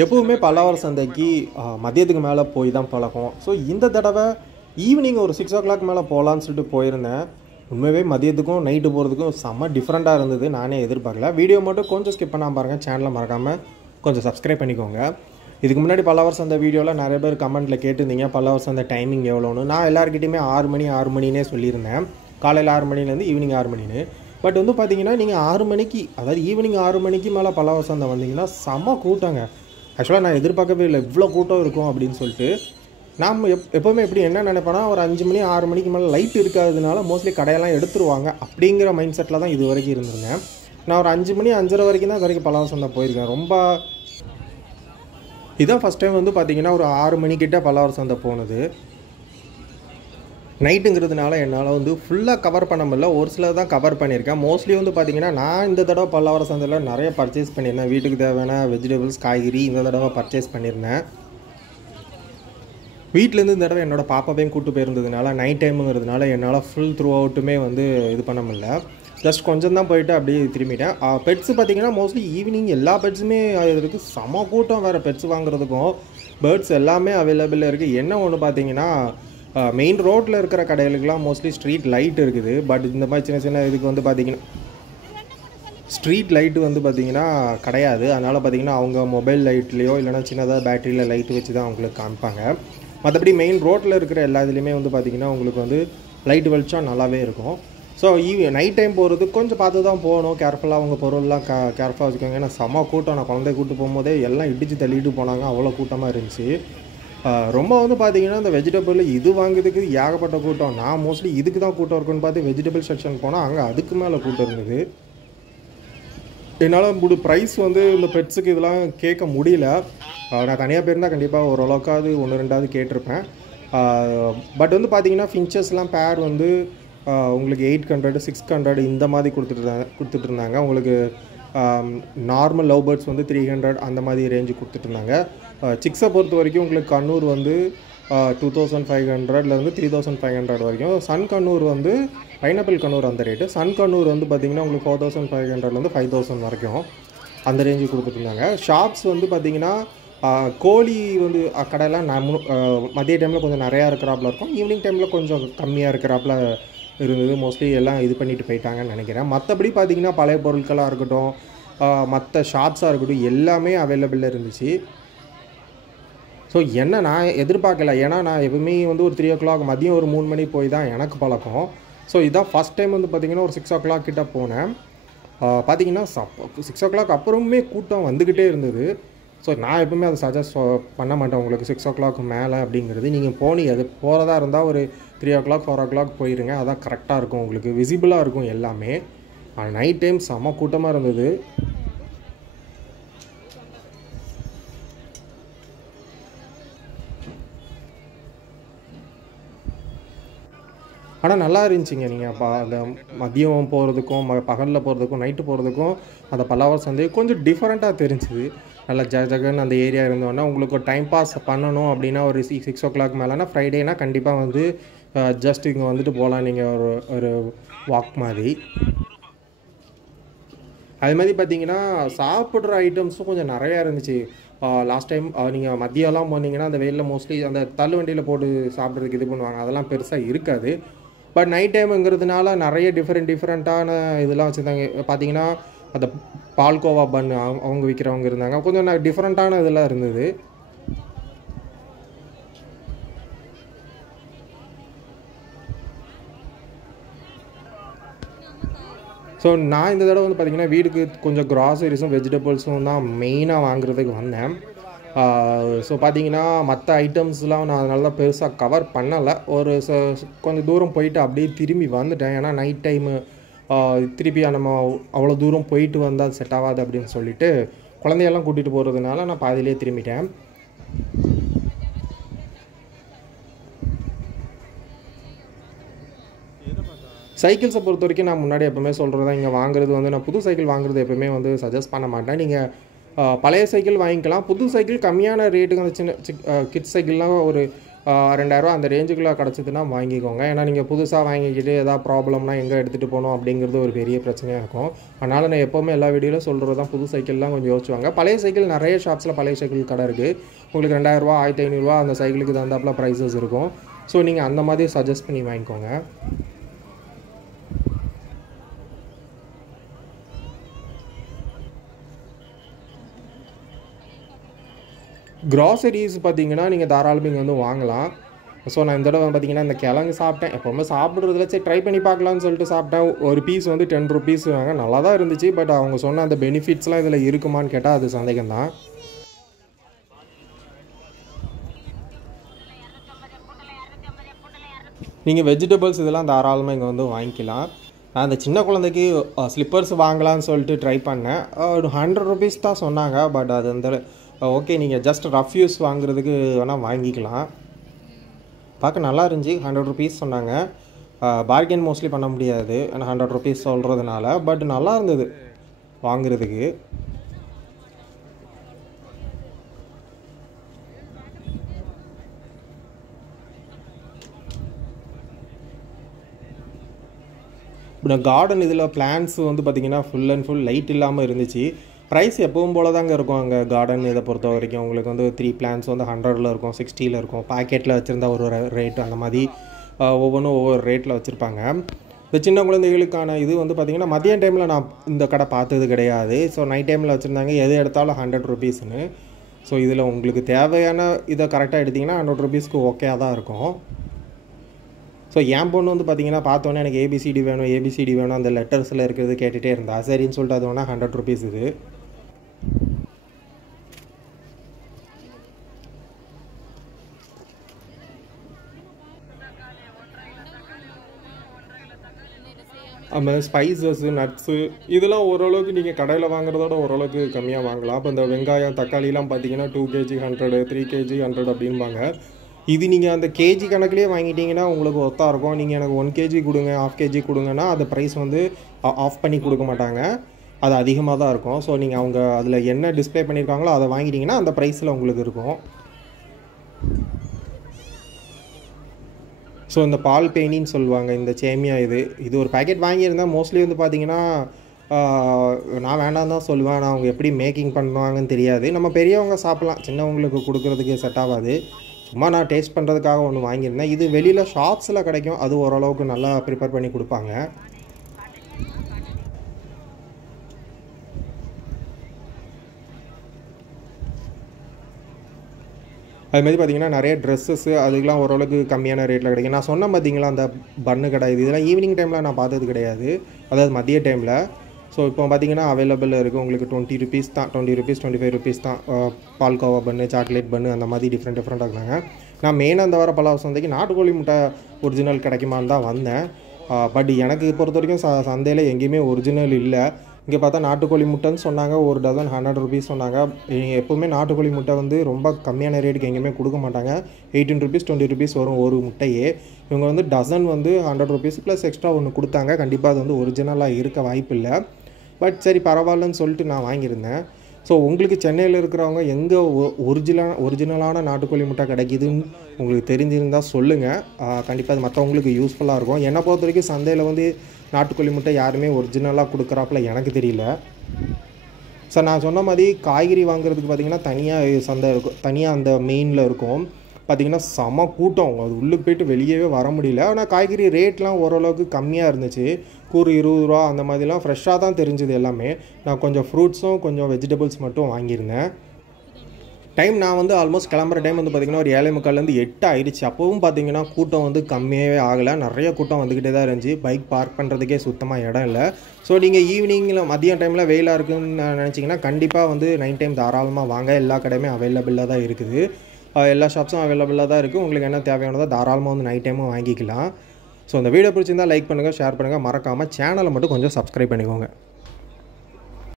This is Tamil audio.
எப்பவுமே பல்லாவர சந்தைக்கு மதியத்துக்கு மேலே போய் தான் பழக்கம். ஸோ இந்த தடவை ஈவினிங் ஒரு 6 மேலே போகலான்னு சொல்லிட்டு போயிருந்தேன். உண்மையாகவே மதியத்துக்கும் நைட்டு போகிறதுக்கும் செம்ம டிஃப்ரெண்ட்டாக இருந்தது. நானே எதிர்பார்க்கல. வீடியோ மட்டும் கொஞ்சம் ஸ்கிப் பண்ணாமல் பாருங்கள். சேனலை மறக்காமல் கொஞ்சம் சப்ஸ்கிரைப் பண்ணிக்கோங்க. இதுக்கு முன்னாடி பல்லாவர சந்தை வீடியோவில் நிறைய பேர் கமெண்ட்டில் கேட்டிருந்தீங்க பல்லாவர சந்தை டைமிங் எவ்வளோன்னு. நான் எல்லாருக்கிட்டையுமே 6 மணினே சொல்லியிருந்தேன். காலையில் 6 மணிலேருந்து ஈவினிங் 6 மணின்னு. பட் வந்து பார்த்தீங்கன்னா நீங்கள் 6 மணிக்கு, அதாவது ஈவினிங் 6 மணிக்கு மேலே பல்லாவர சந்தை வந்தீங்கன்னா செம்ம கூட்டங்க. ஆக்சுவலாக நான் எதிர்பார்க்கவே இல்லை இவ்வளோ கூட்டம் இருக்கும் அப்படின்னு சொல்லிட்டு. நாம் எப்போவுமே எப்படி என்ன நினைப்பேன்னா, ஒரு 5 மணி 6 மணிக்கு மேலே லைட் இருக்காததுனால மோஸ்ட்லி கடையெல்லாம் எடுத்துருவாங்க அப்படிங்கிற மைண்ட் செட்டில் தான் இது வரைக்கும் இருந்திருந்தேன். நான் ஒரு 5 மணி 5:30 வரைக்கும் தான் இது வரைக்கும் பல்லாவர சந்தை போயிருக்கேன். இதான் ஃபஸ்ட் டைம் வந்து பார்த்திங்கன்னா ஒரு 6 மணிக்கிட்ட பல்லாவர சந்தை போனது. நைட்டுங்கிறதுனால என்னால் வந்து ஃபுல்லாக கவர் பண்ண முடியல. ஒரு சிலர் தான் கவர் பண்ணியிருக்கேன். மோஸ்ட்லி வந்து பார்த்திங்கன்னா நான் இந்த தடவை பல்லாவர சந்தையில் நிறைய பர்ச்சேஸ் பண்ணியிருந்தேன். வீட்டுக்கு தேவையான வெஜிடபிள்ஸ், காய்கறி இந்த தடவை பர்ச்சேஸ் பண்ணியிருந்தேன். வீட்டிலேருந்து இந்த தடவை என்னோடய பாப்பாவையும் கூப்பிட்டு போயிருந்ததுனால நைட் டைமுங்கிறதுனால என்னால் ஃபுல் த்ரூ அவுட்டுமே வந்து இது பண்ண முடியல. ஜஸ்ட் கொஞ்சம் தான் போயிட்டு அப்படியே திரும்பிட்டேன். பெட்ஸு பார்த்திங்கன்னா மோஸ்ட்லி ஈவினிங் எல்லா பெட்ஸுமே இருக்குது. செம கூட்டம் வேறு பெட்ஸ் வாங்குறதுக்கும். பேர்ட்ஸ் எல்லாமே அவைலபிளாக இருக்குது. என்ன ஒன்று பார்த்திங்கன்னா, மெயின் ரோட்டில் இருக்கிற கடைகளுக்கெலாம் மோஸ்ட்லி ஸ்ட்ரீட் லைட் இருக்குது. பட் இந்த மாதிரி சின்ன சின்ன இதுக்கு வந்து பார்த்திங்கன்னா ஸ்ட்ரீட் லைட்டு வந்து பார்த்திங்கன்னா கிடையாது. அதனால் பார்த்திங்கன்னா அவங்க மொபைல் லைட்லேயோ இல்லைனா சின்னதாக பேட்டரியில் லைட்டு வச்சு தான் அவங்களுக்கு காமிப்பாங்க. மற்றபடி மெயின் ரோட்டில் இருக்கிற எல்லா இதுலேயுமே வந்து பார்த்திங்கன்னா உங்களுக்கு வந்து லைட் வெளிச்சம் நல்லாவே இருக்கும். ஸோ நைட் டைம் போகிறது கொஞ்சம் பார்த்து தான் போகணும். கேர்ஃபுல்லாக அவங்க பொருள்லாம் கேர்ஃபுல்லாக வச்சுக்கோங்க. ஏன்னா செம்ம கூட்டம். நான் குழந்தைய கூப்பிட்டு போகும்போதே எல்லாம் இடித்து தள்ளிட்டு போனாங்க. அவ்வளோ கூட்டமாக இருந்துச்சு. ரொம்ப வந்து பார்த்திங்கன்னா இந்த வெஜிடபிள் இது வாங்குறதுக்கு ஏகப்பட்ட கூட்டம். நான் மோஸ்ட்லி இதுக்கு தான் கூட்டம் இருக்குன்னு பார்த்து வெஜிடபிள் செக்ஷன் போனால் அங்கே அதுக்கு மேலே கூட்டம் இருந்தது. என்னால் ப்ரைஸ் வந்து இந்த பெட்ஸுக்கு இதெல்லாம் கேட்க முடியல. நான் தனியாக போயிருந்தால் கண்டிப்பாக ஓரளவுக்காவது 1-2 கேட்டிருப்பேன். பட் வந்து பார்த்திங்கன்னா ஃபின்ச்சஸ்லாம் பேர் வந்து உங்களுக்கு 800 600 இந்த மாதிரி கொடுத்துட்ருந்தாங்க. உங்களுக்கு நார்மல் லவ் பேர்ட்ஸ் வந்து 300 அந்த மாதிரி ரேஞ்சு கொடுத்துட்ருந்தாங்க. சிக்ஸை பொறுத்த வரைக்கும் உங்களுக்கு கண்ணூர் வந்து 2500லேருந்து 3500 வரைக்கும். சன் கண்ணூர் வந்து பைனாப்பிள் கண்ணூர் அந்த ரேட்டு. சன் கண்ணூர் வந்து பார்த்திங்கன்னா உங்களுக்கு 4500லேருந்து 5000 வரைக்கும் அந்த ரேஞ்சு கொடுத்துட்ருந்தாங்க. ஷாப்ஸ் வந்து பார்த்திங்கன்னா கோழி வந்து கடையெல்லாம் மதிய டைமில் கொஞ்சம் நிறையா இருக்கிறாப்புல இருக்கும். ஈவினிங் டைமில் கொஞ்சம் கம்மியாக இருக்கிறாப்புல இருந்தது. மோஸ்ட்லி எல்லாம் இது பண்ணிட்டு போயிட்டாங்கன்னு நினைக்கிறேன். மற்றபடி பார்த்திங்கன்னா பழைய பொருட்களாக இருக்கட்டும், மற்ற ஷாப்ஸாக இருக்கட்டும் எல்லாமே அவைலபிளாக இருந்துச்சு. ஸோ என்ன நான் எதிர்பார்க்கல. ஏன்னா நான் எப்பவுமே வந்து ஒரு 3 o'clock மதியம் ஒரு 3 மணி போய் தான் எனக்கு பழக்கம். ஸோ இதான் ஃபஸ்ட் டைம் வந்து பார்த்திங்கன்னா ஒரு 6 o'clock கிட்ட போனேன். பார்த்திங்கன்னா 6 o'clock அப்புறமே கூட்டம் வந்துக்கிட்டே இருந்தது. ஸோ நான் எப்பவுமே அதை சஜஸ்ட் பண்ண மாட்டேன் உங்களுக்கு 6 o'clock மேலே அப்படிங்கிறது. நீங்கள் போகிறதா இருந்தால் ஒரு 3 o'clock 4 o'clock போயிருங்க. அதான் கரெக்டாக இருக்கும். உங்களுக்கு விசிபிளாக இருக்கும் எல்லாமே. நைட் டைம் செம்ம கூட்டமாக இருந்தது. ஆனால் நல்லா இருந்துச்சிங்க. நீங்கள் அந்த மதியம் போகிறதுக்கும் பகலில் போகிறதுக்கும் நைட்டு போகிறதுக்கும் அந்த பல்லாவர சந்தை கொஞ்சம் டிஃப்ரெண்ட்டாக தெரிஞ்சுது. நல்லா ஜகன்னு அந்த ஏரியா இருந்தோன்னா உங்களுக்கு டைம் பாஸ் பண்ணணும் அப்படின்னா ஒரு 6 o'clock மேலேனா ஃப்ரைடேனா கண்டிப்பாக வந்து ஜஸ்ட் இங்கே வந்துட்டு போகலாம். நீங்கள் ஒரு வாக் மாதிரி. அது மாதிரி பார்த்திங்கன்னா சாப்பிட்ற ஐட்டம்ஸும் கொஞ்சம் நிறையா இருந்துச்சு. லாஸ்ட் டைம் நீங்கள் மதியம்லாம் போனீங்கன்னா அந்த வெயிலில் மோஸ்ட்லி அந்த தள்ளு வண்டியில் போட்டு சாப்பிட்றதுக்கு இது பண்ணுவாங்க. அதெல்லாம் பெருசாக இருக்காது. பட் நைட் டைமுங்கிறதுனால நிறைய டிஃப்ரெண்ட்டான இதெல்லாம் வச்சுருந்தாங்க. பார்த்திங்கன்னா அந்த பால்கோவா பன்னு அவங்க விற்கிறவங்க இருந்தாங்க. கொஞ்சம் டிஃப்ரெண்ட்டான இதெல்லாம் இருந்தது. ஸோ நான் இந்த தடவை வந்து பார்த்திங்கன்னா வீட்டுக்கு கொஞ்சம் க்ராசரிஸும் வெஜிடபிள்ஸும் தான் மெயினாக வாங்குறதுக்கு வந்தேன். ஸோ பார்த்திங்கன்னா மற்ற ஐட்டம்ஸ்லாம் நான் அதனால தான் பெருசாக கவர் பண்ணலை. கொஞ்சம் தூரம் போயிட்டு அப்படியே திரும்பி வந்துட்டேன். ஏன்னா நைட் டைமு திருப்பி நம்ம அவ்வளோ தூரம் போயிட்டு வந்தால் செட் ஆகாது அப்படின்னு சொல்லிவிட்டு குழந்தையெல்லாம் கூட்டிகிட்டு போகிறதுனால நான் பாதியிலே திரும்பிட்டேன். சைக்கிள்ஸை பொறுத்த வரைக்கும் நான் முன்னாடி எப்போவுமே சொல்கிறது தான், இங்கே வாங்குறது வந்து நான் புது சைக்கிள் வாங்குறது எப்போவுமே வந்து சஜஸ்ட் பண்ண மாட்டேன். நீங்கள் பழைய சைக்கிள் வாங்கிக்கலாம். புது சைக்கிள் கம்மியான ரேட்டுக்கு அந்த சின்ன கிட்ஸ் சைக்கிள்லாம் ஒரு ₹2000 அந்த ரேஞ்சுக்குள்ளே கிடச்சிதுன்னா வாங்கிக்கோங்க. ஏன்னா நீங்கள் புதுசாக வாங்கிக்கிட்டு எதாவது ப்ராப்ளம்னா எங்கே எடுத்துகிட்டு போகணும் அப்படிங்கிறது ஒரு பெரிய பிரச்சனையாக இருக்கும். அதனால் நான் எப்போவுமே எல்லா வீடியோவில் சொல்கிறது தான், புது சைக்கிள்லாம் கொஞ்சம் யோசிச்சுவாங்க. பழைய சைக்கிள் நிறைய ஷாப்ஸில் பழைய சைக்கிள் கடை இருக்குது. உங்களுக்கு ₹2000 ₹1500 அந்த சைக்கிளுக்கு தகுந்தாப்பில் ப்ரைஸஸ் இருக்கும். ஸோ நீங்கள் அந்த மாதிரி சஜஸ்ட் பண்ணி வாங்கிக்கோங்க. க்ராசரிஸ் பார்த்தீங்கன்னா நீங்கள் தாராளமாக இங்கே வந்து வாங்கலாம். ஸோ நான் இந்த தடவை பார்த்தீங்கன்னா இந்த கிழங்கு சாப்பிட்டேன். எப்போவுமே சாப்பிட்றதுல சரி ட்ரை பண்ணி பார்க்கலான்னு சொல்லிட்டு சாப்பிட்டேன். ஒரு பீஸ் வந்து ₹10 வாங்க, நல்லா தான் இருந்துச்சு. பட் அவங்க சொன்ன அந்த பெனிஃபிட்ஸ்லாம் இதில் இருக்குமான்னு கேட்டால் அது சந்தேகம் தான். நீங்கள் வெஜிடபிள்ஸ் இதெல்லாம் தாராளமாக இங்கே வந்து வாங்கிக்கலாம். நான் அந்த சின்ன குழந்தைக்கு ஸ்லிப்பர்ஸ் வாங்கலான்னு சொல்லிட்டு ட்ரை பண்ணேன். ஒரு ₹100 தான் சொன்னாங்க. பட் அது அந்த ஓகே, நீங்கள் ஜஸ்ட் ரஃப் யூஸ் வாங்குறதுக்கு வேணால் வாங்கிக்கலாம். பார்க்க நல்லா இருந்துச்சு. ₹100 சொன்னாங்க. பார்கெயின் மோஸ்ட்லி பண்ண முடியாது ஏன்னா ₹100 சொல்கிறதுனால. பட் நல்லா இருந்தது வாங்குறதுக்கு. இப்போ கார்டன் இதில் பிளான்ஸ் வந்து பார்த்திங்கன்னா ஃபுல் அண்ட் ஃபுல் லைட் இல்லாமல் இருந்துச்சு. ப்ரைஸ் எப்பவும் போல தாங்க இருக்கும் அங்கே கார்டன் இதை பொறுத்த வரைக்கும். உங்களுக்கு வந்து 3 பிளான்ஸ் வந்து 100ல் இருக்கும், 60ல் இருக்கும். பாக்கெட்டில் வச்சுருந்தா ஒரு ரேட், அந்த மாதிரி ஒவ்வொன்றும் ஒவ்வொரு ரேட்டில் வச்சுருப்பாங்க. இந்த சின்ன குழந்தைகளுக்கான இது வந்து பார்த்திங்கன்னா மதியம் டைமில் நான் இந்த கடை பார்த்தது கிடையாது. ஸோ நைட் டைமில் வச்சுருந்தாங்க. எது எடுத்தாலும் ₹100ன்னு. ஸோ இதில் உங்களுக்கு தேவையான இதை கரெக்டாக எடுத்திங்கன்னா ₹100க்கு ஓகேயாக தான் இருக்கும். ஸோ என் பொண்ணு வந்து பார்த்திங்கன்னா பார்த்தோன்னே எனக்கு ஏபிசிடி வேணும் அந்த லெட்டர்ஸில் இருக்கிறது கேட்டுகிட்டே இருந்தா. சரின்னு சொல்லிட்டு அது வேணால் ₹100 இது. அதுமாதிரி ஸ்பைசஸ்ஸு, நட்ஸு இதெல்லாம் ஓரளவுக்கு நீங்கள் கடையில் வாங்குறதோட ஓரளவுக்கு கம்மியாக வாங்கலாம். இப்போ இந்த வெங்காயம், தக்காளிலாம் பார்த்தீங்கன்னா 2 kg 100, 3 kg 100 அப்படின்பாங்க. இது நீங்கள் அந்த கேஜி கணக்குலேயே வாங்கிட்டீங்கன்னா உங்களுக்கு ஒத்தா இருக்கும். நீங்கள் எனக்கு 1 kg கொடுங்க, ½ kg கொடுங்கன்னா அந்த ப்ரைஸ் வந்து ஆஃப் பண்ணி கொடுக்க மாட்டாங்க. அது அதிகமாக தான் இருக்கும். ஸோ நீங்கள் அவங்க அதில் என்ன டிஸ்பிளே பண்ணியிருக்காங்களோ அதை வாங்கிட்டீங்கன்னா அந்த ப்ரைஸில் உங்களுக்கு இருக்கும். ஸோ இந்த பால் பேனின்னு சொல்லுவாங்க, இந்த சேமியா இது ஒரு பேக்கெட் வாங்கியிருந்தேன். மோஸ்ட்லி வந்து பார்த்திங்கன்னா நான் வேண்டாம் தான் சொல்லுவேன். ஆனால் அவங்க எப்படி மேக்கிங் பண்ணுவாங்கன்னு தெரியாது. நம்ம பெரியவங்க சாப்பிட்லாம், சின்னவங்களுக்கு கொடுக்குறதுக்கு செட் ஆகாது. சும்மா நான் டேஸ்ட் பண்ணுறதுக்காக ஒன்று வாங்கியிருந்தேன். இது வெளியில் ஷாப்ஸில் கிடைக்கும். அது ஓரளவுக்கு நல்லா ப்ரிப்பேர் பண்ணி கொடுப்பாங்க. அதுமாதிரி பார்த்திங்கன்னா நிறைய ட்ரெஸ்ஸஸ்ஸு அதுக்கெலாம் ஓரளவுக்கு கம்மியான ரேட்டில் கிடைக்கும். நான் சொன்னேன் பார்த்திங்களா அந்த பன்னு கடை, இதெல்லாம் ஈவினிங் டைமில் நான் பார்த்தது கிடையாது, அதாவது மதிய டைமில். ஸோ இப்போ பார்த்திங்கன்னா அவைலபிள் இருக்குது உங்களுக்கு ₹20 தான், ₹20 ₹25 தான். பால்கோவா பன்னு, சாக்லேட் பன்னு அந்த மாதிரி டிஃப்ரெண்ட்டாக இருந்தாங்க. நான் மெயினாக அந்த வார பல சந்தைக்கு நாட்டுக்கோழி முட்டை ஒரிஜினல் கிடைக்குமான்னு தான் வந்தேன். பட் எனக்கு பொறுத்த வரைக்கும் சந்தையில் எங்கேயுமே ஒரிஜினல் இல்லை. இங்கே பார்த்தா நாட்டுக்கோழி முட்டைன்னு சொன்னாங்க, ஒரு டசன் ₹100 சொன்னாங்க. எப்போவுமே நாட்டுக்கோழி முட்டை வந்து ரொம்ப கம்மியான ரேட்டுக்கு எங்கேயுமே கொடுக்க மாட்டாங்க. ₹18 ₹20 வரும் ஒரு முட்டையே. இவங்க வந்து டசன் வந்து ₹100 ப்ளஸ் எக்ஸ்ட்ரா ஒன்று கொடுத்தாங்க. கண்டிப்பாக அது வந்து ஒரிஜினலாக இருக்க வாய்ப்பு இல்லை. பட் சரி பரவாயில்லன்னு சொல்லிட்டு நான் வாங்கியிருந்தேன். ஸோ உங்களுக்கு சென்னையில் இருக்கிறவங்க எங்கே ஒரிஜினலான நாட்டுக்கோழி முட்டை கிடைக்கிதுன்னு உங்களுக்கு தெரிஞ்சிருந்தால் சொல்லுங்கள். கண்டிப்பாக அது மற்றவங்களுக்கு யூஸ்ஃபுல்லாக இருக்கும். என்னை பொறுத்த வரைக்கும் சந்தையில் வந்து நாட்டுக்கோழி முட்டை யாருமே ஒரிஜினலாக கொடுக்குறாப்புல எனக்கு தெரியல. சார் நான் சொன்ன மாதிரி காய்கறி வாங்குறதுக்கு பார்த்திங்கன்னா தனியாக சந்தை இருக்கும், தனியாக அந்த மெயினில் இருக்கும். பார்த்திங்கன்னா செம கூட்டம், அது உள்ளுக்கு போய்ட்டு வெளியவே வர முடியல. ஆனால் காய்கறி ரேட்லாம் ஓரளவுக்கு கம்மியாக இருந்துச்சு. கூறு ₹20 அந்த மாதிரிலாம் ஃப்ரெஷ்ஷாக தான் தெரிஞ்சுது எல்லாமே. நான் கொஞ்சம் ஃப்ரூட்ஸும் கொஞ்சம் வெஜிடபிள்ஸ் மட்டும் வாங்கியிருந்தேன். டைம் நான் வந்து ஆல்மோஸ்ட் கிளம்புற டைம் வந்து பார்த்திங்கன்னா ஒரு 7:45 8 ஆயிடுச்சு. அப்போவும் பார்த்திங்கன்னா கூட்டம் வந்து கம்மியாகவே ஆகலை, நிறைய கூட்டம் வந்துக்கிட்டே தான் இருந்துச்சு. பைக் பார்க் பண்ணுறதுக்கே சுத்தமாக இடம் இல்லை. ஸோ நீங்கள் ஈவினிங்கில் மதியம் டைமில் வெயிலாக இருக்குதுன்னு நினச்சிங்கன்னா கண்டிப்பாக வந்து நைட் டைம் தாராளமாக வாங்க. எல்லா கடையுமே அவைலபிளாக தான் இருக்குது, எல்லா ஷாப்ஸும் அவைலபிளாக தான் இருக்குது. உங்களுக்கு என்ன தேவையானதோ தாராளமாக வந்து நைட் டைமும் வாங்கிக்கலாம். ஸோ இந்த வீடியோ பிடிச்சிருந்தால் லைக் பண்ணுங்கள், ஷேர் பண்ணுங்கள், மறக்காமல் சேனலை மட்டும் கொஞ்சம் சப்ஸ்கிரைப் பண்ணிக்கோங்க.